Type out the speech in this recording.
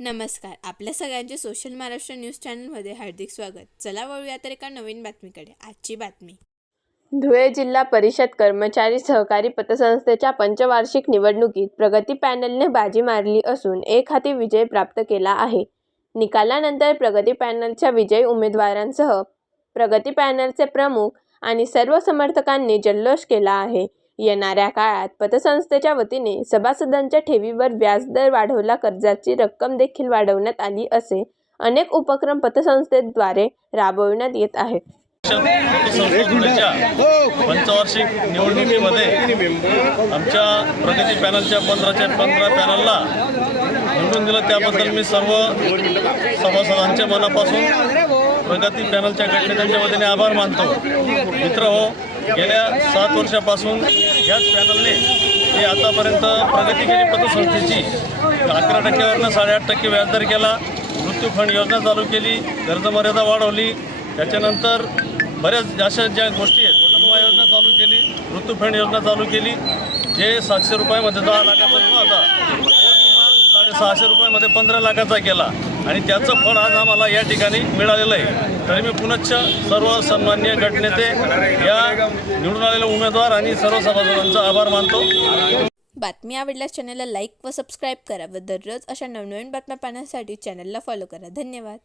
नमस्कार. आपल्या सगळ्यांचे सोशल महाराष्ट्र न्यूज चॅनलमध्ये हार्दिक स्वागत. चला वळूया तर एका नवीन बातमीकडे. आजची बातमी. धुळे जिल्हा परिषद कर्मचारी सहकारी पतसंस्थेच्या पंचवार्षिक निवडणुकीत प्रगती पॅनलने बाजी मारली असून एक हाती विजय प्राप्त केला आहे. निकालानंतर प्रगती पॅनलच्या विजयी उमेदवारांसह प्रगती पॅनलचे प्रमुख आणि सर्व समर्थकांनी जल्लोष केला आहे. येणाऱ्या काळात पतसंस्थेच्या वतीने सभासदांच्या ठेवीवर व्याजदर वाढवला कर्जाची रक्कम देखील वाढवण्यात आली असे अनेक उपक्रम पतसंस्थेद्वारे राबविण्यात येत आहेत. पंचवार्षिक निवडणुकीमध्ये आमच्या प्रगती पॅनलच्या पंधराच्या पंधरा पॅनलला निवडून दिलं. त्याबद्दल मी सर्व सभासदांच्या मनापासून प्रगती पॅनलच्या गटनेत्यांच्या वतीने आभार मानतो. मित्र हो गेल्या सात वर्षापासून याच पॅनलने हे आतापर्यंत प्रगती केली. पतसंस्थेची अकरा टक्क्यावरनं साडेआठ टक्के व्याजदर केला. मृत्यू फंड योजना चालू केली. कर्जमर्यादा वाढवली. त्याच्यानंतर बऱ्याच अशा ज्या गोष्टी आहेत विमा योजना चालू केली मृत्यू फंड योजना चालू केली. जे सातशे रुपयामध्ये दहा लाखाचा विमा होता साडेसहाशे रुपयामध्ये पंधरा लाखाचा केला. आणि त्याचं फळ आज आम्हाला या ठिकाणी मिळालेलं आहे. तरी मी पुनश्च सर्व सन्मान्य गटनेते या निवडून आलेले उमेदवार आणि सर्व सभासदांचा आभार मानतो. बातमी आवडल्यास चॅनलला लाईक व सबस्क्राईब करा व दररोज अशा नवनवीन बातम्या पाहण्यासाठी चॅनलला फॉलो करा. धन्यवाद.